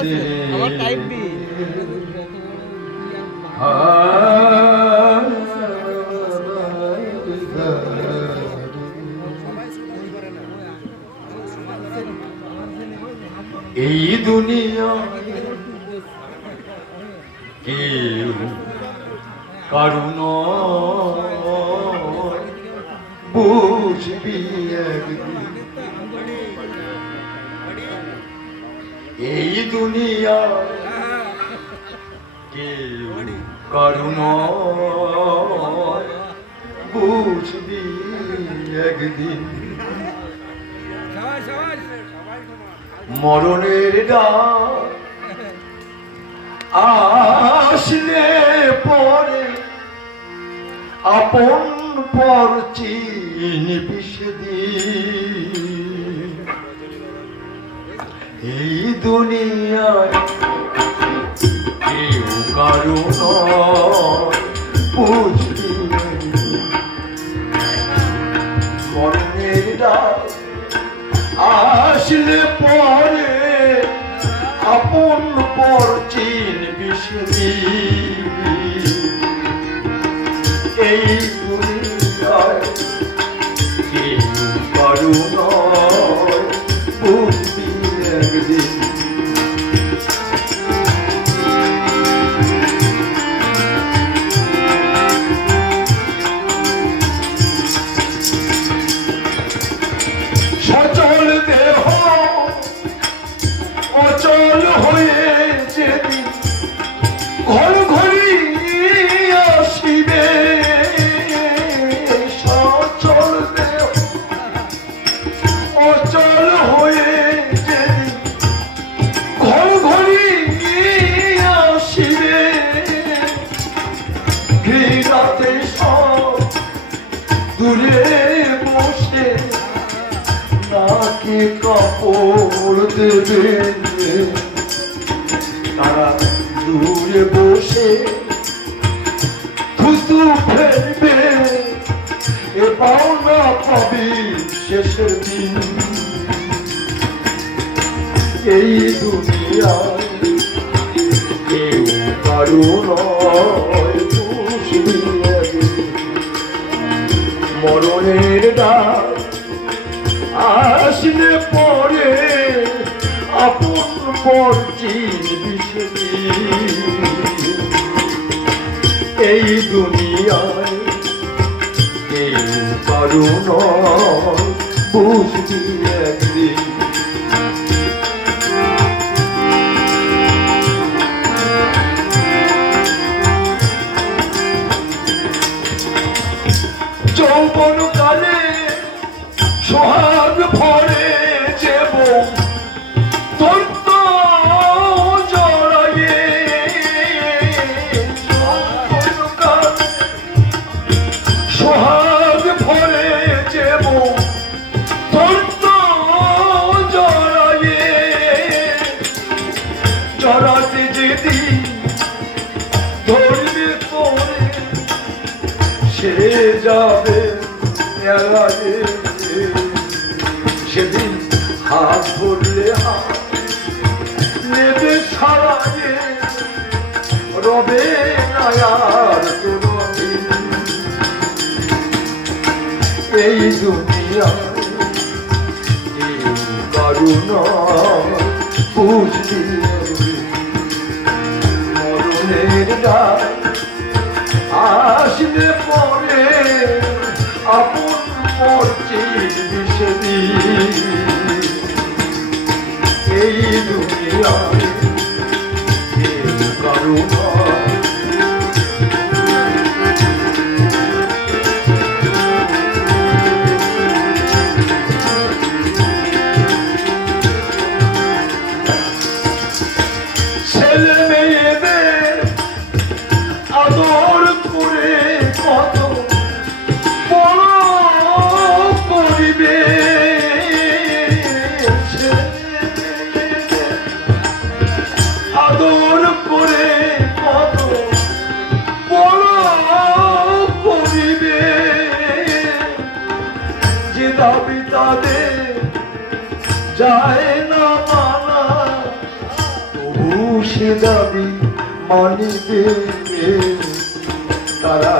আছে। আমার type B এই দুনিয়া কেউ কারুণ বুঝবি একদিন এই দুনিয়া কারুণ বুঝবি একদিন মরণের ডাক আসলে পরে আপন পর চিনবি সেদিন এই দুনিয়ায় কেউ কারও নয়। বুঝবি আসলে পরে আপন পর চিনবি সেদিন। এই অচল হয়ে যেদিন ঘর ঘড়ি আসিবে। সচল অচল হয়ে যেদিন ঘর ঘড়ি আসিবে। ঘৃণাতে সব দূরে বসে নাকে কাপড় দেবে। দূরে বসে থুতু ফেলবে এ পাওনা পাবি শেষের দিন এই দুনিয়ায় কেউ কারও। মরণের ডাক আসলে পরে আপন পর। এই দুনিয়ায় কেউ কারও নয় বুঝবি একদিন যাবে সেদিন হাত ধরলে হাত রবে নায়ার কোনদিন এই দুনিয়ায় কেউ কারুণ বুঝবি মরণের ডাক আসলে পরে আপন পর চিনবি সেদিন এই দুনিয়ায় কেউ কারও নয় ছেলে মেয়েদের আদর দাবি মানিবে তারা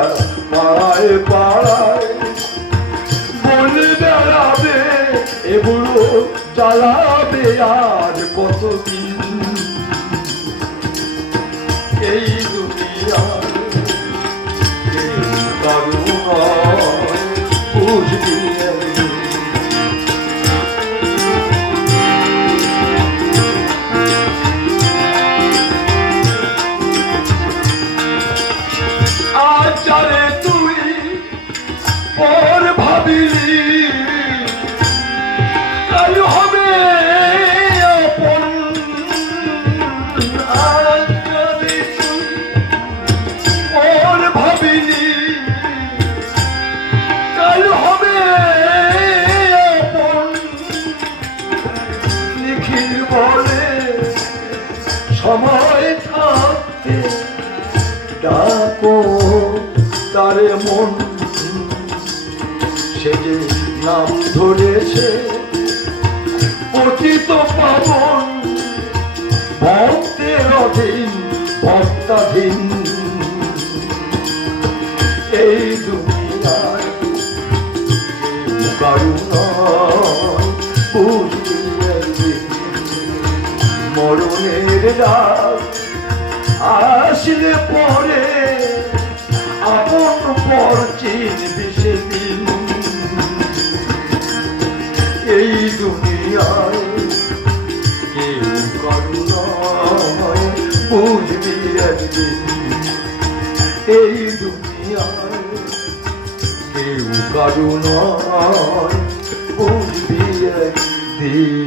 পাড়ায় পাড়ায় বলে বেড়াবে এ বুড়ো জ্বালাবে আর কতদিন? এই দুনিয়ায় কেউ কারও নয়, বুঝবি সময় থাকতে ডাকো, তারে মন সে যে নাম ধরেছে পতিত পাবন, ভক্তের অধীন, ভক্তাধীন। এই দুনিয়ায় কেউ মরণের ডাক আসলে পরে আপন পর চিনবি সেদিন। এই দুনিয়ায় কেউ কারু নয়, বুঝবি একদিন। এই দুনিয়ায় কেউ কারু নয়, বুঝবি একদিন।